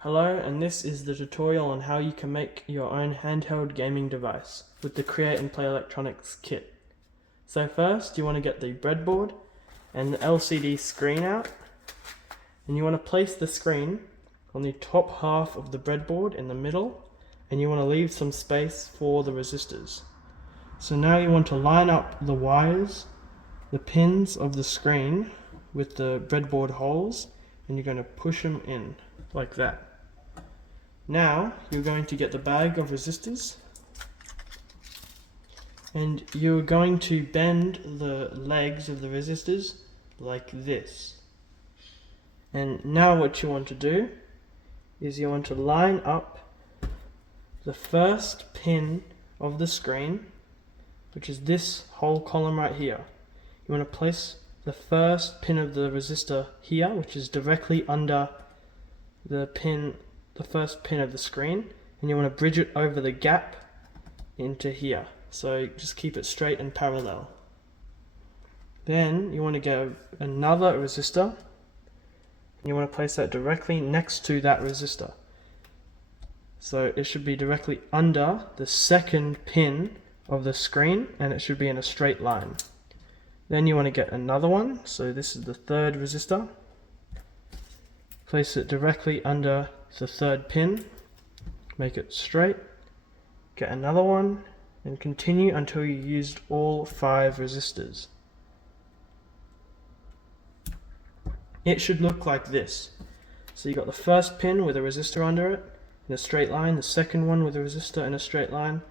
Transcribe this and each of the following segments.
Hello, and this is the tutorial on how you can make your own handheld gaming device with the Create and Play Electronics kit. So first you want to get the breadboard and the LCD screen out, and you want to place the screen on the top half of the breadboard in the middle, and you want to leave some space for the resistors. So now you want to line up the wires, the pins of the screen with the breadboard holes, and you're going to push them in like that. Now you're going to get the bag of resistors, and you're going to bend the legs of the resistors like this. And now what you want to do is you want to line up the first pin of the screen, which is this whole column right here. You want to place the first pin of the resistor here, which is directly under the first pin of the screen, and you want to bridge it over the gap into here. So just keep it straight and parallel. Then you want to get another resistor, and you want to place that directly next to that resistor. So it should be directly under the second pin of the screen, and it should be in a straight line. Then you want to get another one, so this is the third resistor. Place it directly under the third pin, make it straight, get another one, and continue until you used all 5 resistors. It should look like this. So you got the first pin with a resistor under it in a straight line, the second one with a resistor in a straight line,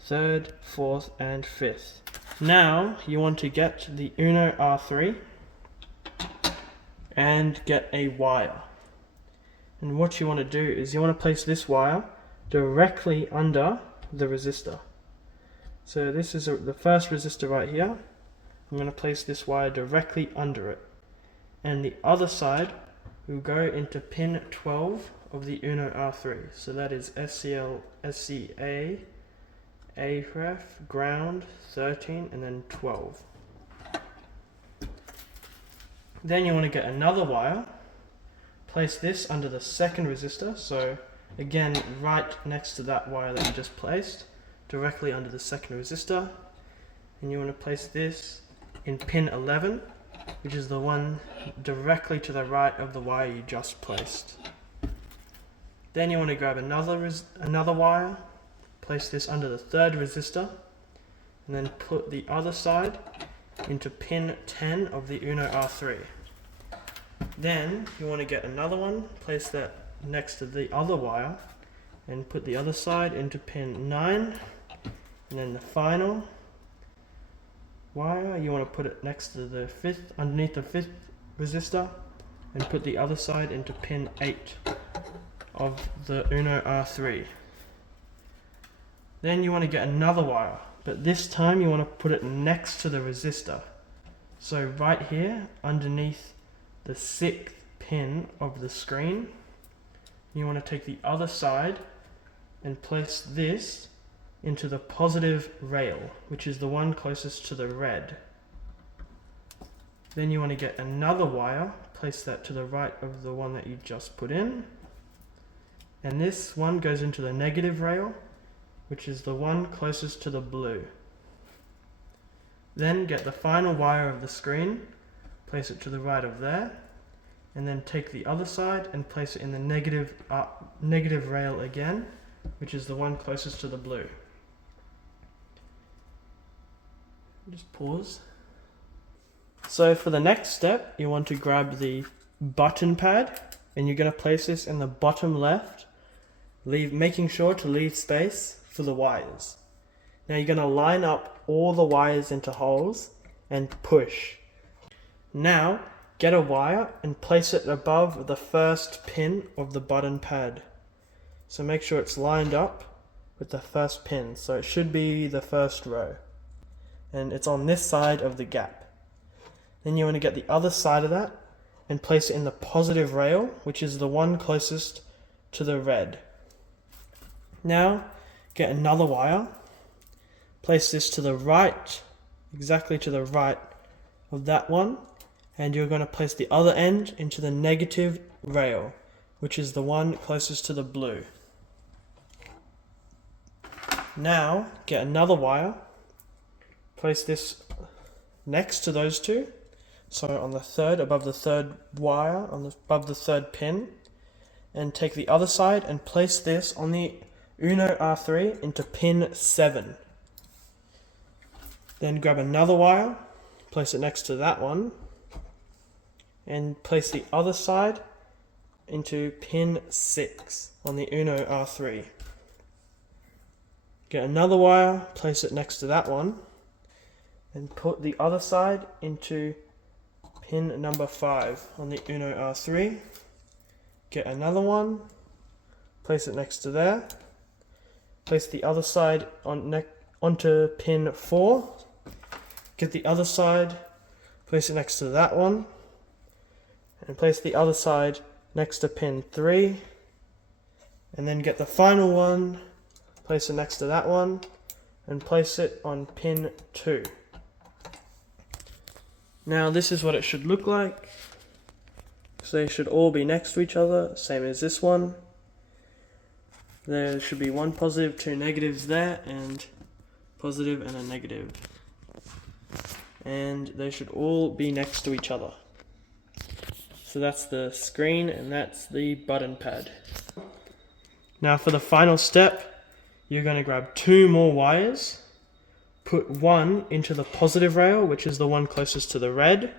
third, fourth, and fifth. Now you want to get the Uno R3 and get a wire. And what you want to do is you want to place this wire directly under the resistor. So this is the first resistor right here. I'm going to place this wire directly under it. And the other side will go into pin 12 of the Uno R3. So that is SCL, SCA, AREF, ground, 13, and then 12. Then you want to get another wire. Place this under the second resistor, so again right next to that wire that you just placed, directly under the second resistor, and you want to place this in pin 11, which is the one directly to the right of the wire you just placed. Then you want to grab another wire, place this under the third resistor, and then put the other side into pin 10 of the Uno R3. Then you want to get another one, place that next to the other wire, and put the other side into pin 9, and then the final wire you want to put it next to the underneath the 5th resistor, and put the other side into pin 8 of the Uno R3. Then you want to get another wire, but this time you want to put it next to the resistor. So right here underneath the 6th pin of the screen, you want to take the other side and place this into the positive rail, which is the one closest to the red. Then you want to get another wire, place that to the right of the one that you just put in, and this one goes into the negative rail, which is the one closest to the blue. Then get the final wire of the screen, place it to the right of there, and then take the other side and place it in the negative rail again, which is the one closest to the blue. Just pause. So for the next step, you want to grab the button pad, and you're going to place this in the bottom left, making sure to leave space for the wires. Now you're going to line up all the wires into holes and push. Now get a wire and place it above the first pin of the button pad. So make sure it's lined up with the first pin, so it should be the first row, and it's on this side of the gap. Then you want to get the other side of that and place it in the positive rail, which is the one closest to the red. Now get another wire, place this to the right, exactly to the right of that one, and you're going to place the other end into the negative rail, which is the one closest to the blue. Now, get another wire, place this next to those two, so on the third, above the third wire, above the third pin, and take the other side and place this on the Uno R3 into pin 7. Then grab another wire, place it next to that one, and place the other side into pin 6 on the Uno R3. Get another wire, place it next to that one, and put the other side into pin number 5 on the Uno R3. Get another one, place it next to there, place the other side onto pin 4, get the other side, place it next to that one, and place the other side next to pin 3, and then get the final one, place it next to that one, and place it on pin 2. Now this is what it should look like. So they should all be next to each other, same as this one. There should be one positive, two negatives there, and positive and a negative. And they should all be next to each other. So that's the screen and that's the button pad. Now for the final step, you're going to grab 2 more wires, put one into the positive rail, which is the one closest to the red,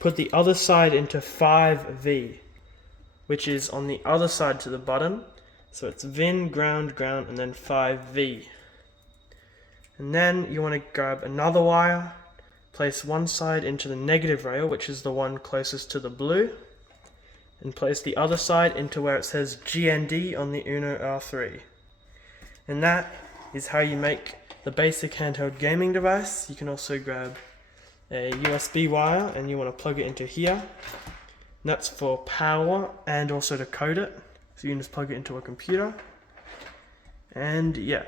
put the other side into 5V, which is on the other side to the button, so it's VIN, ground, ground, and then 5V. And then you want to grab another wire, place one side into the negative rail, which is the one closest to the blue, and place the other side into where it says GND on the Uno R3. And that is how you make the basic handheld gaming device. You can also grab a USB wire and you want to plug it into here. And that's for power and also to code it. So you can just plug it into a computer. And yeah.